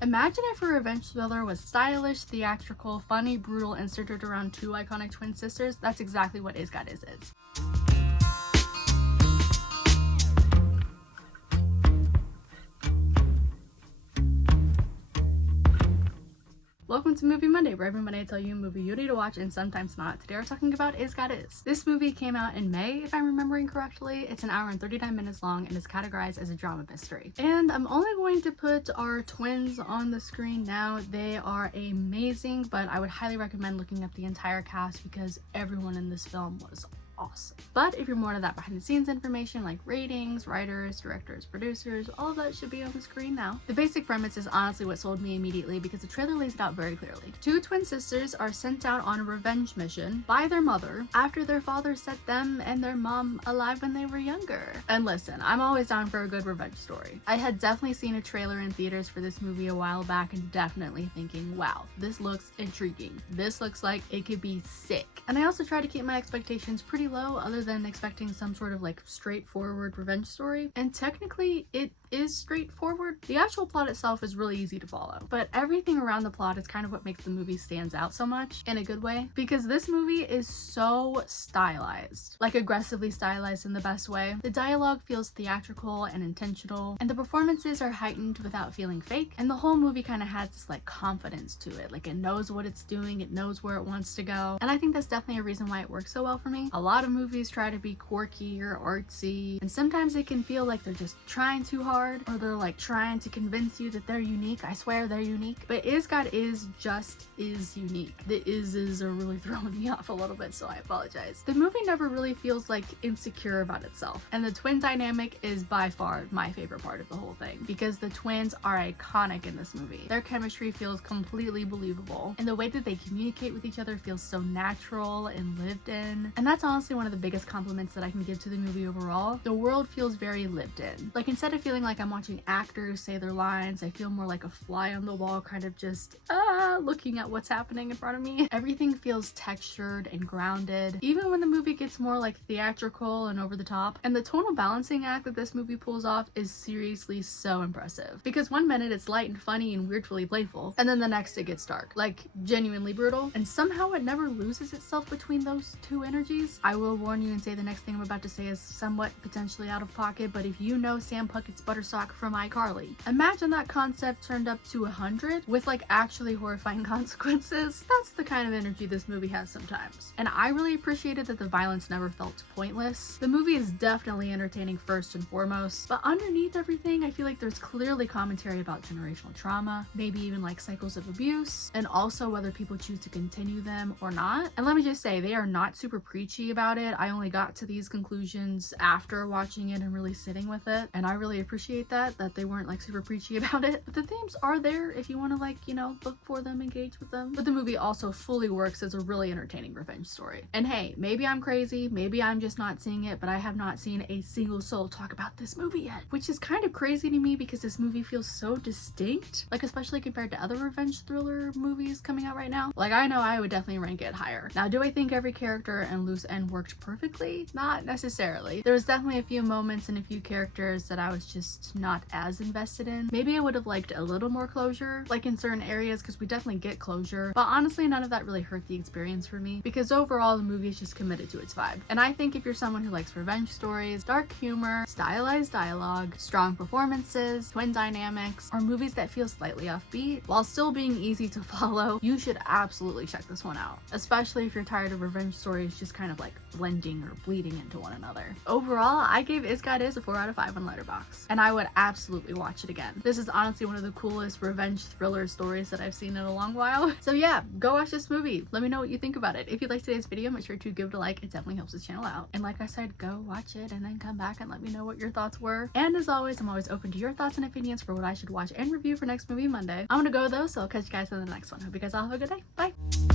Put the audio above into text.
Imagine if a revenge thriller was stylish, theatrical, funny, brutal, and centered around two iconic twin sisters. That's exactly what Is God Is. Welcome to Movie Monday, where every Monday I tell you a movie you need to watch and sometimes not. Today we're talking about Is God Is. This movie came out in May, if I'm remembering correctly. It's an hour and 39 minutes long and is categorized as a drama mystery. And I'm only going to put our twins on the screen now. They are amazing, but I would highly recommend looking up the entire cast because everyone in this film was awesome. But if you're more into that behind the scenes information like ratings, writers, directors, producers, all of that should be on the screen now. The basic premise is honestly what sold me immediately because the trailer lays it out very clearly. Two twin sisters are sent out on a revenge mission by their mother after their father set them and their mom alive when they were younger. And listen, I'm always down for a good revenge story. I had definitely seen a trailer in theaters for this movie a while back and definitely thinking, wow, this looks intriguing. This looks like it could be sick. And I also try to keep my expectations pretty low, other than expecting some sort of like straightforward revenge story. And technically it is straightforward. The actual plot itself is really easy to follow, but everything around the plot is kind of what makes the movie stands out so much in a good way, because this movie is so stylized, like aggressively stylized in the best way. The dialogue feels theatrical and intentional, and the performances are heightened without feeling fake, and the whole movie kind of has this like confidence to it, like it knows what it's doing, it knows where it wants to go. And I think that's definitely a reason why it works so well for me. A lot of movies try to be quirky or artsy, and sometimes it can feel like they're just trying too hard, or they're like trying to convince you that they're unique. I swear they're unique. But Is God Is just is unique. The is are really throwing me off a little bit, so I apologize. The movie never really feels like insecure about itself, and the twin dynamic is by far my favorite part of the whole thing because the twins are iconic in this movie. Their chemistry feels completely believable, and the way that they communicate with each other feels so natural and lived in. And that's honestly one of the biggest compliments that I can give to the movie overall. The world feels very lived in. Like instead of feeling like I'm watching actors say their lines, I feel more like a fly on the wall, kind of just looking at what's happening in front of me. Everything feels textured and grounded, even when the movie gets more like theatrical and over the top. And the tonal balancing act that this movie pulls off is seriously so impressive, because one minute it's light and funny and weirdly playful, and then the next it gets dark, like genuinely brutal, and somehow it never loses itself between those two energies. I will warn you and say the next thing I'm about to say is somewhat potentially out of pocket, but if you know Sam Puckett's Buttersock from iCarly, imagine that concept turned up to 100 with like actually horrifying consequences. That's the kind of energy this movie has sometimes. And I really appreciated that the violence never felt pointless. The movie is definitely entertaining first and foremost, but underneath everything, I feel like there's clearly commentary about generational trauma, maybe even like cycles of abuse, and also whether people choose to continue them or not. And let me just say, they are not super preachy about it. I only got to these conclusions after watching it and really sitting with it, and I really appreciate that they weren't like super preachy about it. But the themes are there if you want to like, you know, look for them, engage with them. But the movie also fully works as a really entertaining revenge story. And hey, maybe I'm crazy, maybe I'm just not seeing it, but I have not seen a single soul talk about this movie yet, which is kind of crazy to me because this movie feels so distinct, like especially compared to other revenge thriller movies coming out right now. Like I know I would definitely rank it higher. Now, do I think every character and loose end worked perfectly? Not necessarily. There was definitely a few moments and a few characters that I was just not as invested in. Maybe I would have liked a little more closure, like in certain areas, because we definitely get closure, but honestly none of that really hurt the experience for me because overall the movie is just committed to its vibe. And I think if you're someone who likes revenge stories, dark humor, stylized dialogue, strong performances, twin dynamics, or movies that feel slightly offbeat while still being easy to follow, you should absolutely check this one out, especially if you're tired of revenge stories just kind of like blending or bleeding into one another. Overall, I gave Is God Is a 4 out of 5 on Letterboxd, and I would absolutely watch it again. This is honestly one of the coolest revenge thriller stories that I've seen in a long while. So yeah, go watch this movie. Let me know what you think about it. If you liked today's video, make sure to give it a like. It definitely helps this channel out. And like I said, go watch it and then come back and let me know what your thoughts were. And as always, I'm always open to your thoughts and opinions for what I should watch and review for next Movie Monday. I'm gonna go though, so I'll catch you guys in the next one. Hope you guys all have a good day. Bye!